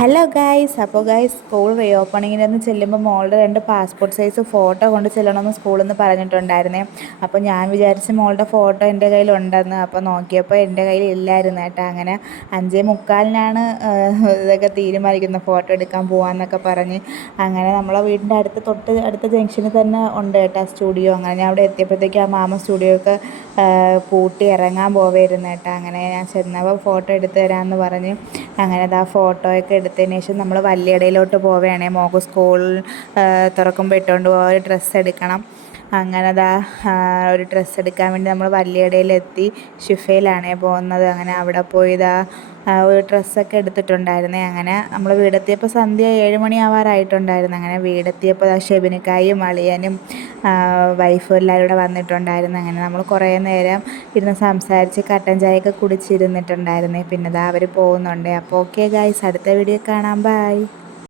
Hello guys, അപ്പോൾ guys school re ഓപ്പണിങ്ങിനൊന്ന് ചെല്ലുമ്പോൾ മോളുടെ 2 പാസ്പോർട്ട് സൈസ് ഫോട്ടോ കൊണ്ട് ചെല്ലണമെന്ന് സ്കൂളിൽ നിന്ന് പറഞ്ഞിട്ടുണ്ടായിരുന്നേ. അപ്പോൾ ഞാൻ വിചാരിച്ച് മോളുടെ ഫോട്ടോ എൻ്റെ കയ്യിലുണ്ടെന്ന്. അപ്പോൾ നോക്കിയപ്പോൾ എൻ്റെ കയ്യിൽ ഇല്ലായിരുന്നു കേട്ടോ. അങ്ങനെ 5:45-നാണ് ഇതൊക്കെ തീരുമാനിക്കുന്നത്, ഫോട്ടോ എടുക്കാൻ പോകാമെന്നൊക്കെ പറഞ്ഞ്. അങ്ങനെ നമ്മളെ വീടിൻ്റെ അടുത്ത ജംഗ്ഷനിൽ തന്നെ ഉണ്ട് കേട്ടോ സ്റ്റുഡിയോ. അങ്ങനെ ഞാൻ അവിടെ എത്തിയപ്പോഴത്തേക്കും ആ മാമ സ്റ്റുഡിയോ ഒക്കെ പൂട്ടി ഇറങ്ങാൻ പോവായിരുന്നു കേട്ടോ. അങ്ങനെ ഞാൻ ചെന്നപ്പോൾ ഫോട്ടോ എടുത്ത് തരാമെന്ന് പറഞ്ഞ് അങ്ങനെ ആ ഫോട്ടോയൊക്കെ എടുത്തതിന് ശേഷം നമ്മൾ വല്യടയിലോട്ട് പോവുകയാണേ. മോൾക്ക് സ്കൂൾ തുറക്കുമ്പോൾ ഇട്ടുകൊണ്ട് പോകാൻ ഒരു ഡ്രസ്സ് എടുക്കണം. അങ്ങനെ ഒരു ഡ്രസ്സ് എടുക്കാൻ വേണ്ടി നമ്മൾ വല്യടയിലെത്തി. ഷിഫയിലാണേ പോകുന്നത്. അങ്ങനെ അവിടെ പോയി ഒരു ഡ്രസ്സൊക്കെ എടുത്തിട്ടുണ്ടായിരുന്നേ. അങ്ങനെ നമ്മൾ വീടെത്തിയപ്പോൾ സന്ധ്യ 7 മണി ആവാറായിട്ടുണ്ടായിരുന്നു. അങ്ങനെ വീടെത്തിയപ്പോൾ ഷെബിനിക്കായും അളിയനും വൈഫും എല്ലാവരും കൂടെ വന്നിട്ടുണ്ടായിരുന്നു. അങ്ങനെ നമ്മൾ കുറേ നേരം ഇരുന്ന് സംസാരിച്ച് കട്ടൻ ചായയൊക്കെ കുടിച്ചിരുന്നിട്ടുണ്ടായിരുന്നേ. പിന്നെ അവർ പോകുന്നുണ്ട്. അപ്പോൾ ഓക്കെ ഗായ്സ്, അടുത്ത വീഡിയോ കാണാം. ബൈ.